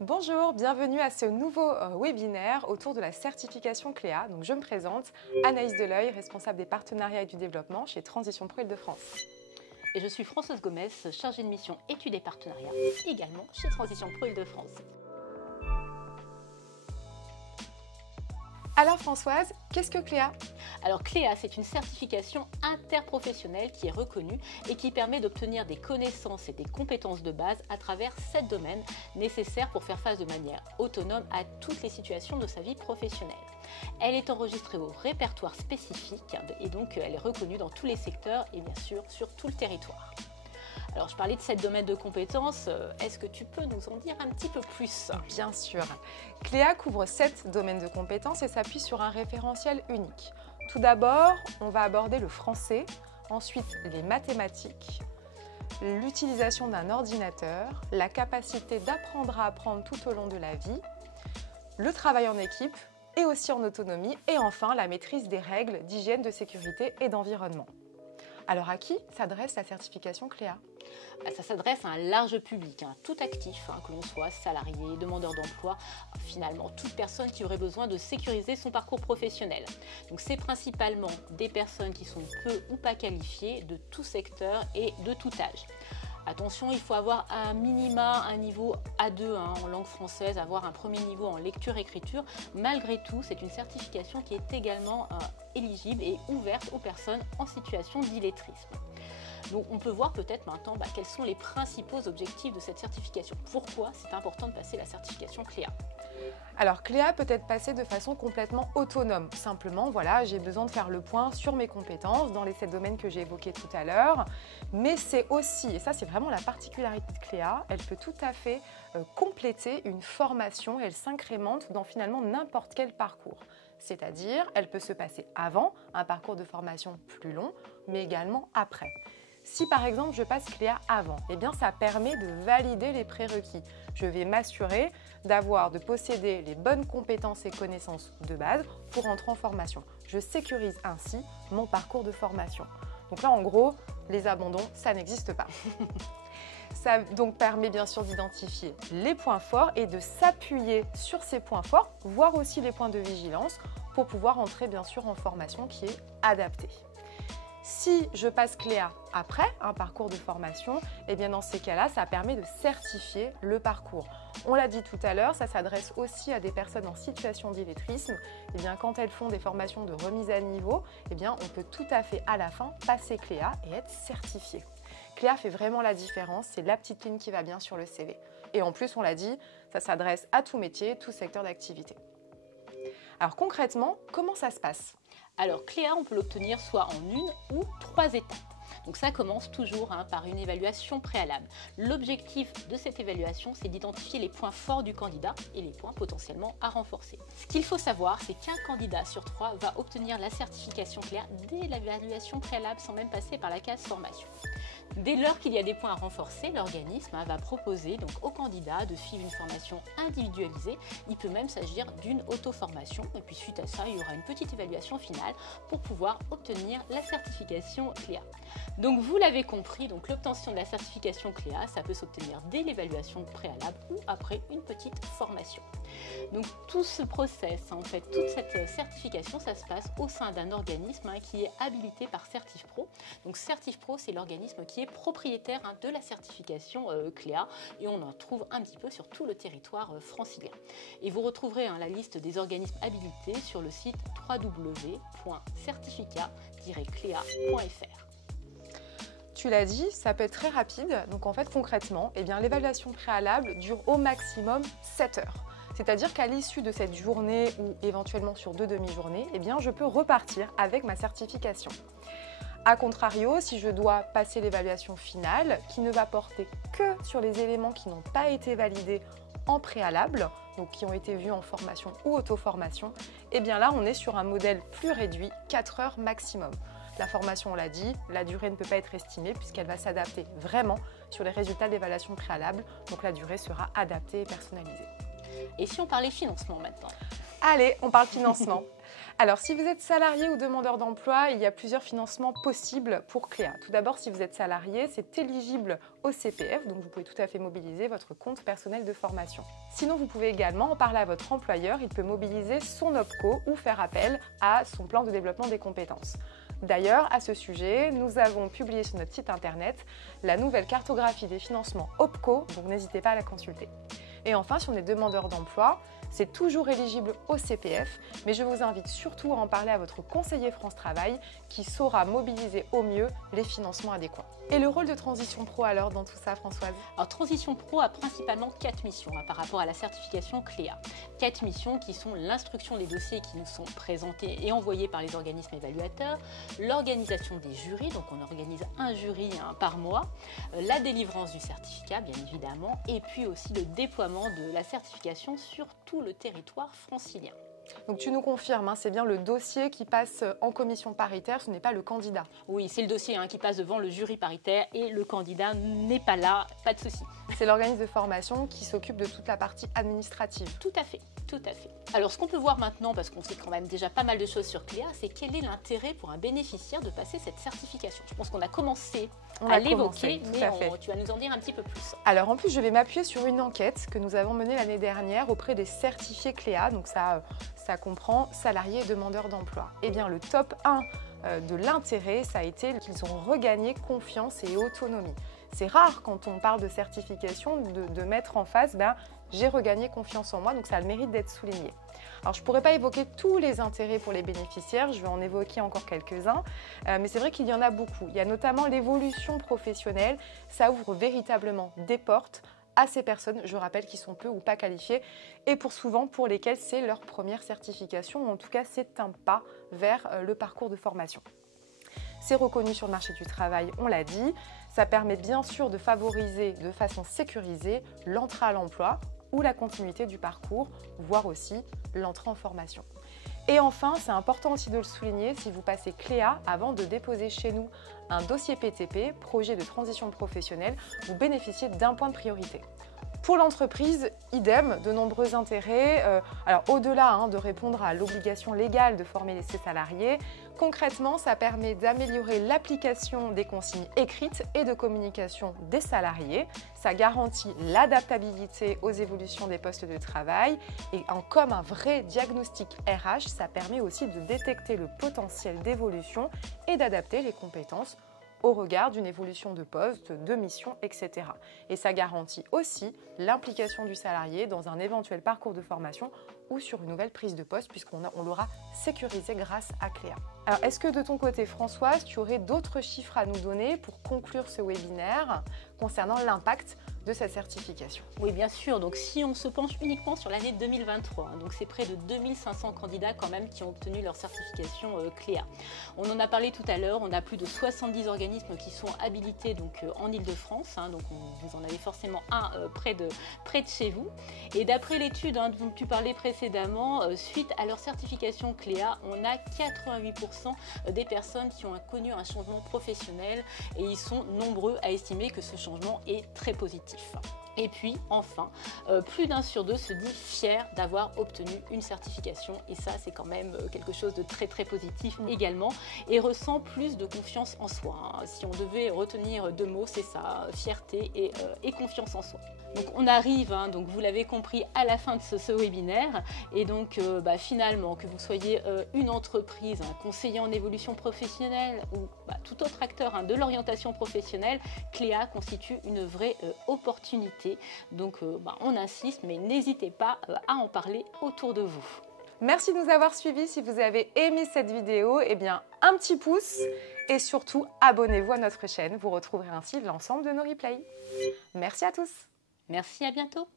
Bonjour, bienvenue à ce nouveau webinaire autour de la certification Cléa. Donc, je me présente, Anaïs Deleuil, responsable des partenariats et du développement chez Transition Pro Île-de-France. Et je suis Françoise Gomez, chargée de mission études et partenariats, également chez Transition Pro Île-de-France. Alors Françoise, qu'est-ce que Cléa ? Alors Cléa, c'est une certification interprofessionnelle qui est reconnue et qui permet d'obtenir des connaissances et des compétences de base à travers 7 domaines nécessaires pour faire face de manière autonome à toutes les situations de sa vie professionnelle. Elle est enregistrée au répertoire spécifique et donc elle est reconnue dans tous les secteurs et bien sûr sur tout le territoire. Alors, je parlais de 7 domaines de compétences. Est-ce que tu peux nous en dire un petit peu plus ? Bien sûr. Cléa couvre 7 domaines de compétences et s'appuie sur un référentiel unique. Tout d'abord, on va aborder le français, ensuite les mathématiques, l'utilisation d'un ordinateur, la capacité d'apprendre à apprendre tout au long de la vie, le travail en équipe et aussi en autonomie, et enfin la maîtrise des règles d'hygiène, de sécurité et d'environnement. Alors à qui s'adresse la certification Cléa ? Ça s'adresse à un large public, tout actif, que l'on soit salarié, demandeur d'emploi, finalement toute personne qui aurait besoin de sécuriser son parcours professionnel. Donc c'est principalement des personnes qui sont peu ou pas qualifiées de tout secteur et de tout âge. Attention, il faut avoir à minima un niveau A2 en langue française, avoir un premier niveau en lecture-écriture. Malgré tout, c'est une certification qui est également éligible et ouverte aux personnes en situation d'illettrisme. Donc on peut voir peut-être maintenant quels sont les principaux objectifs de cette certification. Pourquoi c'est important de passer la certification Cléa ? Alors Cléa peut être passée de façon complètement autonome. Simplement, voilà, j'ai besoin de faire le point sur mes compétences dans les 7 domaines que j'ai évoqués tout à l'heure. Mais c'est aussi, et ça c'est vraiment la particularité de Cléa, elle peut tout à fait compléter une formation, elle s'incrémente dans finalement n'importe quel parcours. C'est-à-dire, elle peut se passer avant un parcours de formation plus long, mais également après. Si par exemple je passe Cléa avant, eh bien ça permet de valider les prérequis. Je vais m'assurer de posséder les bonnes compétences et connaissances de base pour entrer en formation. Je sécurise ainsi mon parcours de formation. Donc là en gros, les abandons, ça n'existe pas. Ça donc permet bien sûr d'identifier les points forts et de s'appuyer sur ces points forts, voire aussi les points de vigilance pour pouvoir entrer bien sûr en formation qui est adaptée. Si je passe Cléa après un parcours de formation, eh bien dans ces cas-là, ça permet de certifier le parcours. On l'a dit tout à l'heure, ça s'adresse aussi à des personnes en situation d'illettrisme. Eh bien, quand elles font des formations de remise à niveau, eh bien, on peut tout à fait à la fin passer Cléa et être certifié. Cléa fait vraiment la différence, c'est la petite ligne qui va bien sur le CV. Et en plus, on l'a dit, ça s'adresse à tout métier, tout secteur d'activité. Alors concrètement, comment ça se passe ? Alors Cléa, on peut l'obtenir soit en 1 ou 3 étapes. Donc ça commence toujours par une évaluation préalable. L'objectif de cette évaluation, c'est d'identifier les points forts du candidat et les points potentiellement à renforcer. Ce qu'il faut savoir, c'est qu'un candidat sur 3 va obtenir la certification Cléa dès l'évaluation préalable sans même passer par la case formation. Dès lors qu'il y a des points à renforcer, l'organisme va proposer donc au candidat de suivre une formation individualisée. Il peut même s'agir d'une auto-formation et puis suite à ça, il y aura une petite évaluation finale pour pouvoir obtenir la certification Cléa. Donc vous l'avez compris, donc l'obtention de la certification Cléa, ça peut s'obtenir dès l'évaluation préalable ou après une petite formation. Donc tout ce process, toute cette certification, ça se passe au sein d'un organisme qui est habilité par CertifPro. Donc CertifPro, c'est l'organisme qui est propriétaire de la certification Cléa et on en trouve un petit peu sur tout le territoire francilien. Et vous retrouverez la liste des organismes habilités sur le site www.certificat-clea.fr. Tu l'as dit, ça peut être très rapide. Donc en fait, concrètement, l'évaluation préalable dure au maximum 7 heures. C'est-à-dire qu'à l'issue de cette journée ou éventuellement sur 2 demi-journées, je peux repartir avec ma certification. A contrario, si je dois passer l'évaluation finale, qui ne va porter que sur les éléments qui n'ont pas été validés en préalable, donc qui ont été vus en formation ou auto-formation, là on est sur un modèle plus réduit, 4 heures maximum. La formation, on l'a dit, la durée ne peut pas être estimée puisqu'elle va s'adapter vraiment sur les résultats de l'évaluation préalable, donc la durée sera adaptée et personnalisée. Et si on parlait financement maintenant ? Allez, on parle financement. Alors, si vous êtes salarié ou demandeur d'emploi, il y a plusieurs financements possibles pour Cléa. Tout d'abord, si vous êtes salarié, c'est éligible au CPF, donc vous pouvez tout à fait mobiliser votre compte personnel de formation. Sinon, vous pouvez également en parler à votre employeur, il peut mobiliser son OPCO ou faire appel à son plan de développement des compétences. D'ailleurs, à ce sujet, nous avons publié sur notre site internet la nouvelle cartographie des financements OPCO, donc n'hésitez pas à la consulter. Et enfin, si on est demandeur d'emploi, c'est toujours éligible au CPF, mais je vous invite surtout à en parler à votre conseiller France Travail qui saura mobiliser au mieux les financements adéquats. Et le rôle de Transition Pro alors dans tout ça, Françoise? Alors Transition Pro a principalement 4 missions par rapport à la certification Cléa. 4 missions qui sont l'instruction des dossiers qui nous sont présentés et envoyés par les organismes évaluateurs, l'organisation des jurys, donc on organise un jury par mois, la délivrance du certificat bien évidemment, et puis aussi le déploiement de la certification sur tout le territoire francilien. Donc tu nous confirmes, c'est bien le dossier qui passe en commission paritaire, ce n'est pas le candidat. Oui, c'est le dossier qui passe devant le jury paritaire et le candidat n'est pas là, pas de souci. C'est l'organisme de formation qui s'occupe de toute la partie administrative. Tout à fait, tout à fait. Alors ce qu'on peut voir maintenant, parce qu'on sait quand même déjà pas mal de choses sur Cléa, c'est quel est l'intérêt pour un bénéficiaire de passer cette certification. Je pense qu'on a commencé à l'évoquer, mais tu vas nous en dire un petit peu plus. Alors en plus, je vais m'appuyer sur une enquête que nous avons menée l'année dernière auprès des certifiés Cléa, donc ça comprend salariés et demandeurs d'emploi. Eh bien, le top 1 de l'intérêt, ça a été qu'ils ont regagné confiance et autonomie. C'est rare quand on parle de certification de mettre en face, j'ai regagné confiance en moi, donc ça a le mérite d'être souligné. Alors je ne pourrais pas évoquer tous les intérêts pour les bénéficiaires, je vais en évoquer encore quelques-uns, mais c'est vrai qu'il y en a beaucoup. Il y a notamment l'évolution professionnelle, ça ouvre véritablement des portes à ces personnes, je rappelle, qui sont peu ou pas qualifiées et pour lesquelles c'est leur première certification, ou en tout cas c'est un pas vers le parcours de formation. C'est reconnu sur le marché du travail, on l'a dit, ça permet bien sûr de favoriser de façon sécurisée l'entrée à l'emploi ou la continuité du parcours, voire aussi l'entrée en formation. Et enfin, c'est important aussi de le souligner, si vous passez Cléa avant de déposer chez nous un dossier PTP, projet de transition professionnelle, vous bénéficiez d'un point de priorité. Pour l'entreprise, idem, de nombreux intérêts. Alors au-delà de répondre à l'obligation légale de former ses salariés, concrètement, ça permet d'améliorer l'application des consignes écrites et de communication des salariés. Ça garantit l'adaptabilité aux évolutions des postes de travail et comme un vrai diagnostic RH, ça permet aussi de détecter le potentiel d'évolution et d'adapter les compétences au regard d'une évolution de poste, de mission, etc. Et ça garantit aussi l'implication du salarié dans un éventuel parcours de formation ou sur une nouvelle prise de poste puisqu'on l'aura sécurisé grâce à Cléa. Alors, est-ce que de ton côté, Françoise, tu aurais d'autres chiffres à nous donner pour conclure ce webinaire concernant l'impact de cette certification? Oui, bien sûr. Donc, si on se penche uniquement sur l'année 2023, donc c'est près de 2500 candidats quand même qui ont obtenu leur certification Cléa. On en a parlé tout à l'heure, on a plus de 70 organismes qui sont habilités donc, en Ile-de-France, donc vous en avez forcément un près de chez vous. Et d'après l'étude dont tu parlais précédemment, suite à leur certification Cléa, on a 88% des personnes qui ont connu un changement professionnel et ils sont nombreux à estimer que ce changement est très positif. Et puis enfin, plus d'un sur deux se dit fier d'avoir obtenu une certification et ça c'est quand même quelque chose de très très positif également et ressent plus de confiance en soi. Si on devait retenir 2 mots, c'est ça, fierté et confiance en soi. Donc on arrive, donc vous l'avez compris, à la fin de ce webinaire et donc finalement que vous soyez une entreprise, un conseiller en évolution professionnelle ou tout autre acteur de l'orientation professionnelle, Cléa constitue une vraie opportunité. Donc on insiste, mais n'hésitez pas à en parler autour de vous. Merci de nous avoir suivis. Si vous avez aimé cette vidéo, un petit pouce et surtout abonnez-vous à notre chaîne. Vous retrouverez ainsi l'ensemble de nos replays. Merci à tous. Merci, à bientôt.